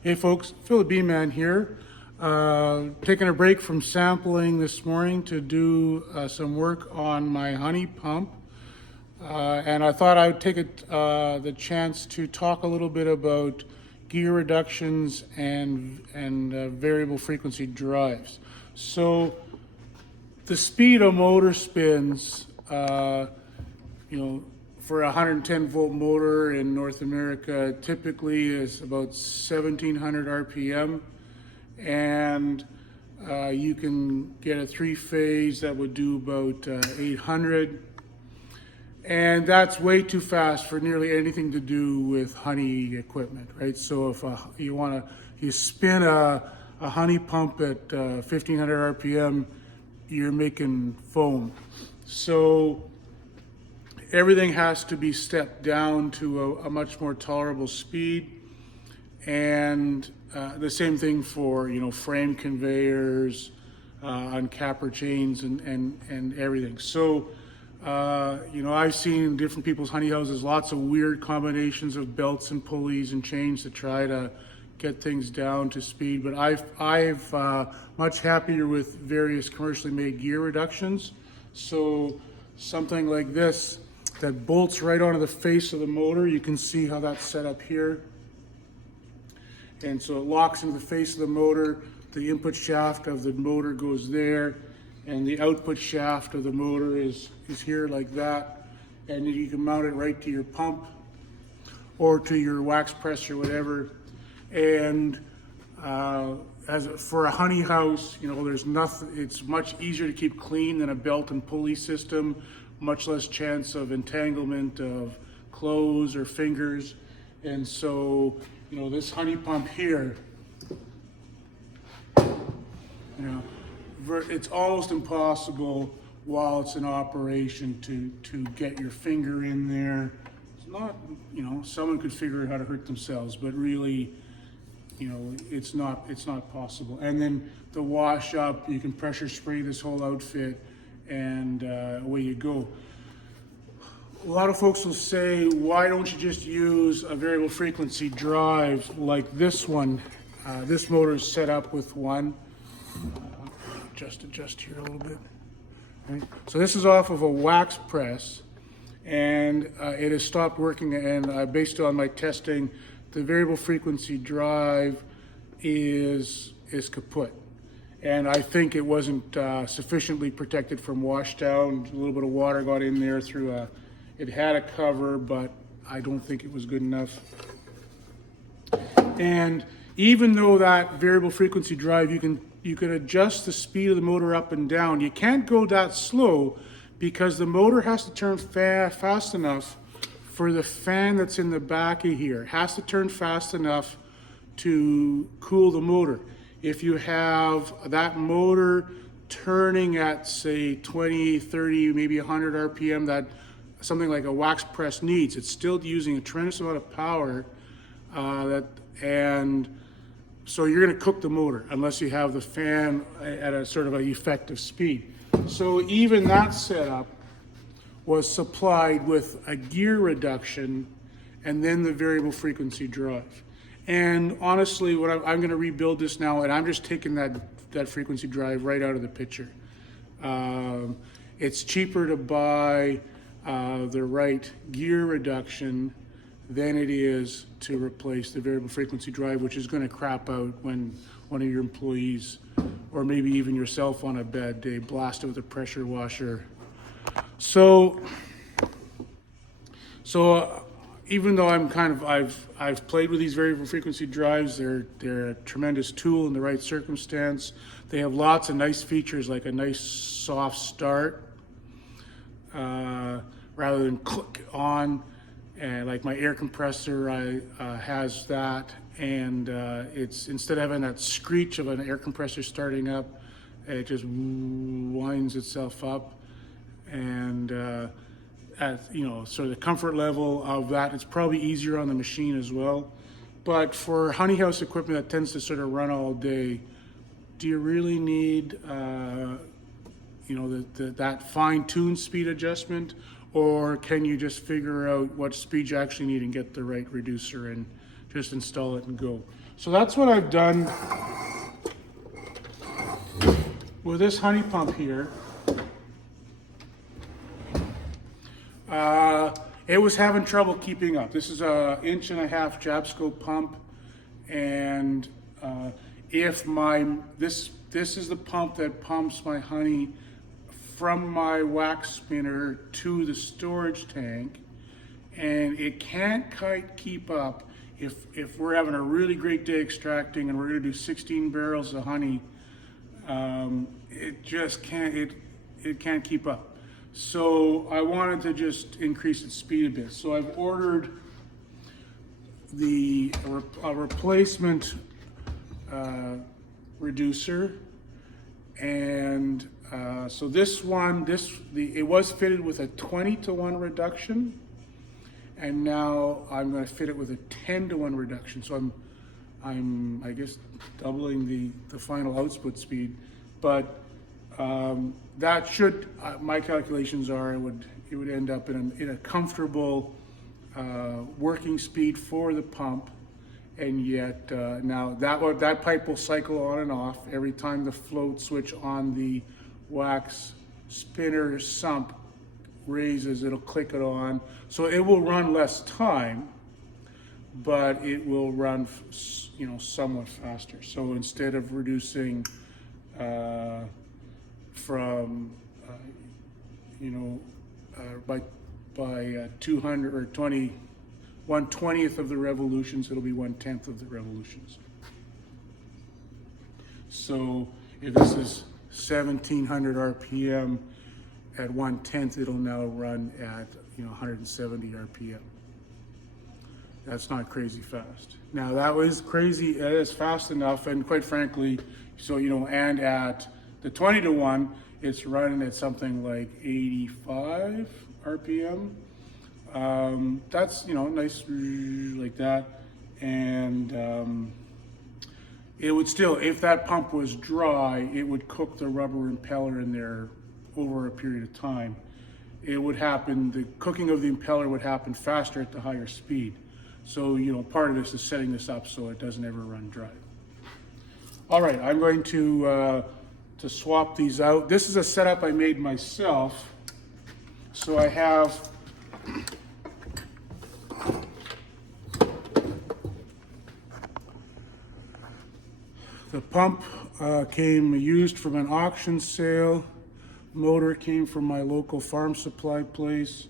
Hey folks, Phil the B-Man here. Taking a break from sampling this morning to do some work on my honey pump. And I thought I would take the chance to talk a little bit about gear reductions and variable frequency drives. So the speed a motor spins, for a 110 volt motor in North America typically is about 1700 RPM, and you can get a three-phase that would do about 800, and that's way too fast for nearly anything to do with honey equipment, right? So if you spin a honey pump at 1500 RPM, you're making foam. So everything has to be stepped down to a much more tolerable speed, and the same thing for frame conveyors, on capper chains and everything. So I've seen different people's honey houses, lots of weird combinations of belts and pulleys and chains to try to get things down to speed. But I've much happier with various commercially made gear reductions. So something like this that bolts right onto the face of the motor. You can see how that's set up here. And so it locks into the face of the motor. The input shaft of the motor goes there, and the output shaft of the motor is here like that. And you can mount it right to your pump or to your wax press or whatever. And for a honey house, there's nothing, it's much easier to keep clean than a belt and pulley system, much less chance of entanglement of clothes or fingers. And so, this honey pump here, it's almost impossible while it's in operation to get your finger in there. It's not, someone could figure out how to hurt themselves, but really, it's not possible. And then the wash up, you can pressure spray this whole outfit, and away you go. A lot of folks will say, why don't you just use a variable frequency drive like this one? This motor is set up with one. Just adjust here a little bit. Right. So this is off of a wax press, and it has stopped working, and based on my testing, the variable frequency drive is kaput. And I think it wasn't sufficiently protected from wash down. A little bit of water got in there through it had a cover, but I don't think it was good enough. And even though that variable frequency drive, you can adjust the speed of the motor up and down. You can't go that slow because the motor has to turn fast enough for the fan that's in the back of here. It has to turn fast enough to cool the motor. If you have that motor turning at, say, 20, 30, maybe 100 RPM, that something like a wax press needs, it's still using a tremendous amount of power, and so you're going to cook the motor unless you have the fan at a sort of an effective speed. So even that setup was supplied with a gear reduction and then the variable frequency drive. And honestly, I'm going to rebuild this now, and I'm just taking that frequency drive right out of the picture. It's cheaper to buy the right gear reduction than it is to replace the variable frequency drive, which is going to crap out when one of your employees, or maybe even yourself on a bad day, blast it with a pressure washer. So even though I've played with these variable frequency drives, they're a tremendous tool in the right circumstance. They have lots of nice features, like a nice soft start, rather than click on, and like my air compressor has that, and it's, instead of having that screech of an air compressor starting up, it just winds itself up, and at sort of the comfort level of that, it's probably easier on the machine as well. But for honey house equipment that tends to sort of run all day, do you really need that fine-tuned speed adjustment, or can you just figure out what speed you actually need and get the right reducer and just install it and go? So that's what I've done with this honey pump here. It was having trouble keeping up. This is a 1.5 inch Jabsco pump, and if this is the pump that pumps my honey from my wax spinner to the storage tank, and it can't quite keep up. If we're having a really great day extracting and we're going to do 16 barrels of honey, it just can't. It can't keep up. So I wanted to just increase its speed a bit. So I've ordered a replacement reducer, and so this one, it was fitted with a 20-to-1 reduction, and now I'm going to fit it with a 10-to-1 reduction. So I'm I guess doubling the final output speed, but that should, my calculations are, it would end up in a comfortable working speed for the pump, and yet now that pipe will cycle on and off every time the float switch on the wax spinner sump raises. It'll click it on, so it will run less time, but it will run, somewhat faster. So instead of reducing from by 200 or 1/20th of the revolutions, it'll be 1/10 of the revolutions. So if this is 1700 RPM at 1/10, it'll now run at 170 RPM. That's not crazy fast. Now that was crazy. That is fast enough, and quite frankly, and at the 20-to-1, it's running at something like 85 RPM. That's nice like that, and it would still, if that pump was dry, it would cook the rubber impeller in there over a period of time. It would happen. The cooking of the impeller would happen faster at the higher speed. So part of this is setting this up so it doesn't ever run dry. All right, I'm going to swap these out. This is a setup I made myself. So I have the pump came used from an auction sale. Motor came from my local farm supply place,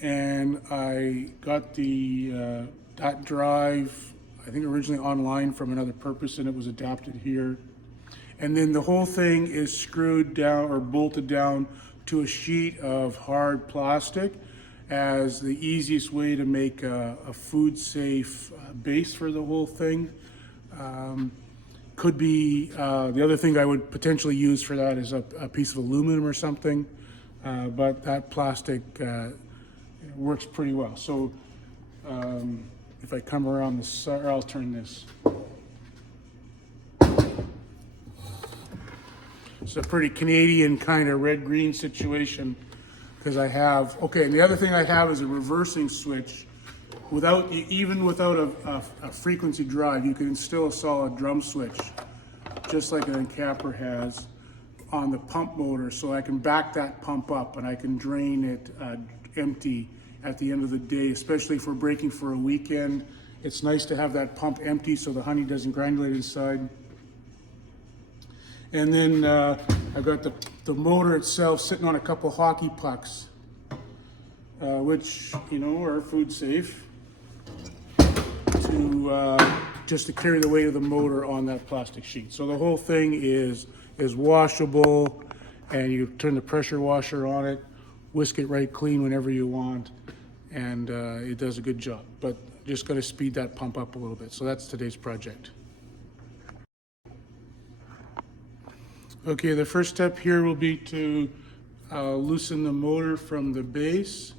and I got that drive, I think originally online from another purpose, and it was adapted here. And then the whole thing is screwed down or bolted down to a sheet of hard plastic as the easiest way to make a food safe base for the whole thing. Could be, the other thing I would potentially use for that is a piece of aluminum or something, but that plastic works pretty well. So if I come around the side, I'll turn this. It's a pretty Canadian kind of red-green situation, because I have, and the other thing I have is a reversing switch. Even without a frequency drive, you can still install a drum switch, just like an encapper has, on the pump motor, so I can back that pump up and I can drain it empty at the end of the day, especially if we're breaking for a weekend. It's nice to have that pump empty so the honey doesn't granulate inside. And then I've got the motor itself sitting on a couple hockey pucks, which are food safe, just to carry the weight of the motor on that plastic sheet. So the whole thing is washable, and you turn the pressure washer on it, whisk it right clean whenever you want, and it does a good job. But just got to speed that pump up a little bit. So that's today's project. Okay, the first step here will be to loosen the motor from the base,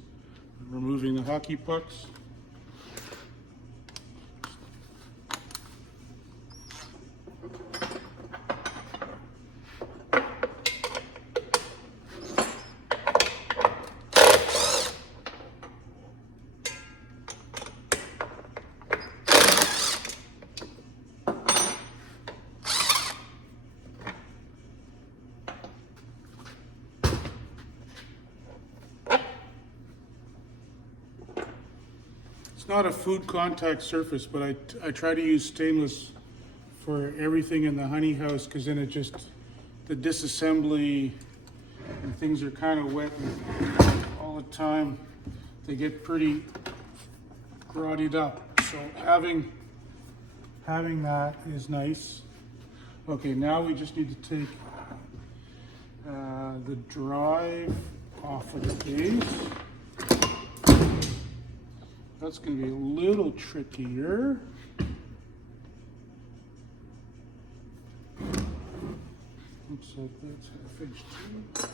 removing the hockey pucks. not a food contact surface, but I try to use stainless for everything in the honey house, because then it just, the disassembly and things are kind of wet all the time. They get pretty grotted up. So having that is nice. Okay, now we just need to take the drive off of the base. That's going to be a little trickier. Looks like that's half-inch too.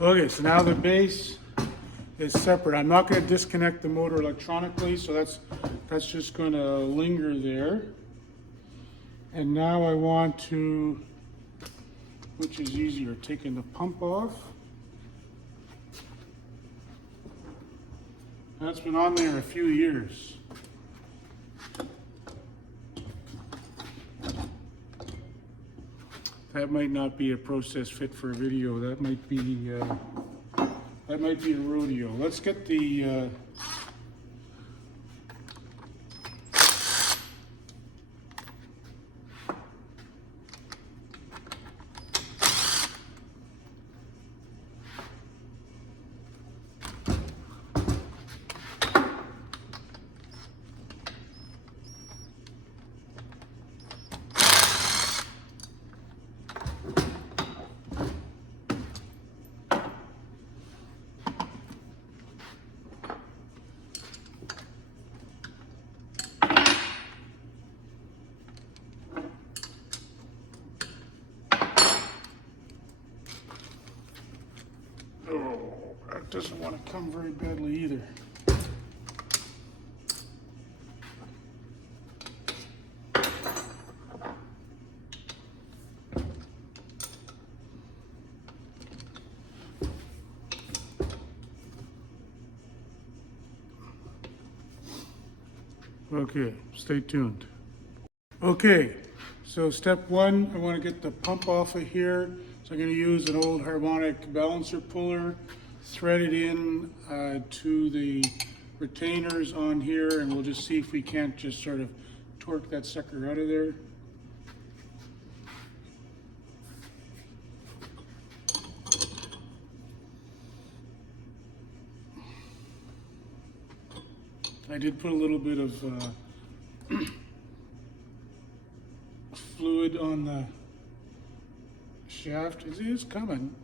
Okay, so now the base is separate. I'm not going to disconnect the motor electronically, so that's just going to linger there. And now I want to, which is easier, taking the pump off. That's been on there a few years. That might not be a process fit for a video. That might be a rodeo. Let's get the that doesn't want to come very badly either. Okay, stay tuned. Okay, so step one, I want to get the pump off of here. So I'm going to use an old harmonic balancer puller, thread it in to the retainers on here, and we'll just see if we can't just sort of torque that sucker out of there. I did put a little bit of fluid on the shaft. It is coming.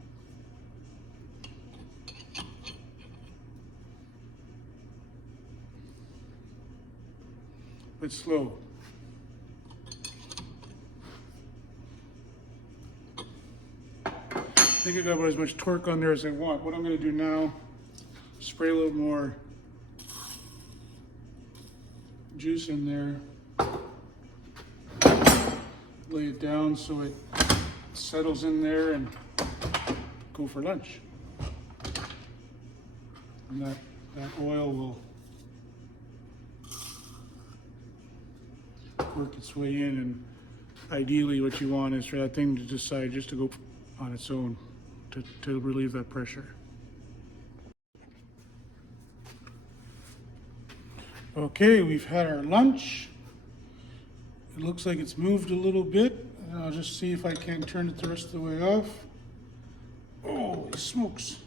But slow. I think I got about as much torque on there as I want. What I'm going to do now, spray a little more juice in there, lay it down so it settles in there, and go for lunch. And that oil will work its way in, and ideally what you want is for that thing to decide just to go on its own to relieve that pressure. Okay, we've had our lunch. It looks like it's moved a little bit. And I'll just see if I can turn it the rest of the way off. Holy smokes.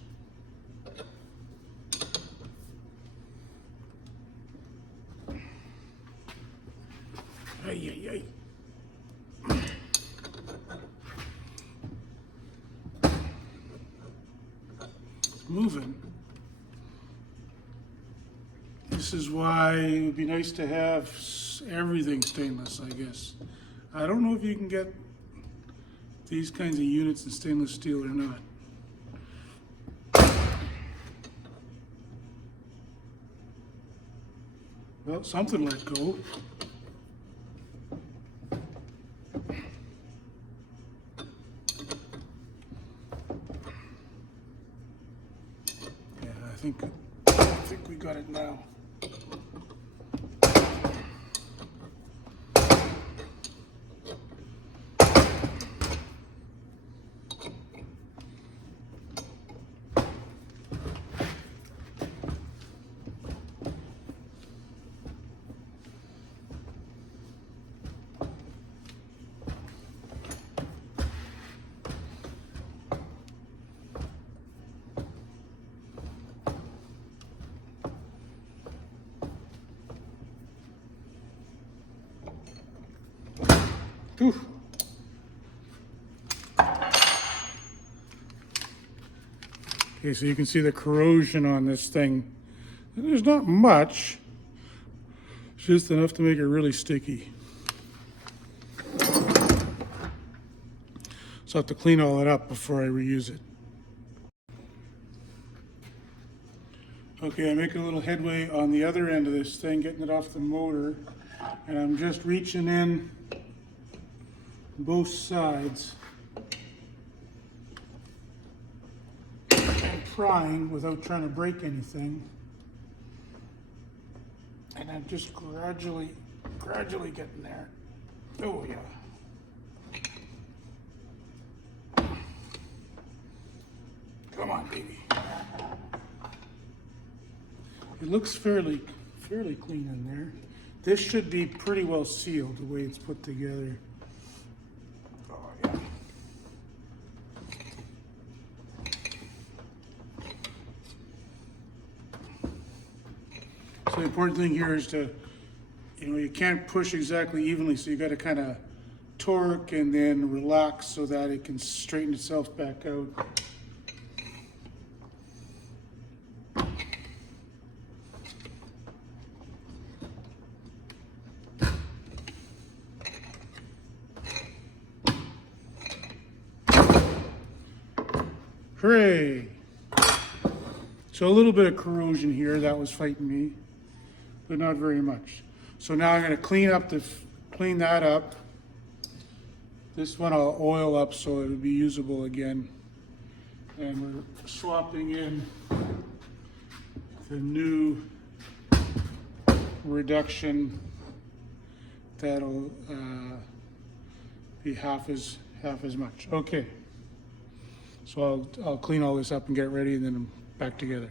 Ay, ay, ay. It's moving. This is why it would be nice to have everything stainless, I guess. I don't know if you can get these kinds of units in stainless steel or not. Well, something let go. Yeah, I think we got it now. Whew. Okay, so you can see the corrosion on this thing. And there's not much, it's just enough to make it really sticky. So I have to clean all that up before I reuse it. Okay, I make a little headway on the other end of this thing, getting it off the motor, and I'm just reaching in both sides and prying without trying to break anything, and I'm just gradually getting there. Oh yeah. Come on, baby. It looks fairly clean in there. This should be pretty well sealed the way it's put together. So the important thing here is to, you can't push exactly evenly, so you got to kind of torque and then relax so that it can straighten itself back out. Hooray! So a little bit of corrosion here, that was fighting me, but not very much. So now I'm going to clean that up. This one I'll oil up so it'll be usable again. And we're swapping in the new reduction that'll be half as much. Okay. So I'll clean all this up and get ready, and then I'm back together.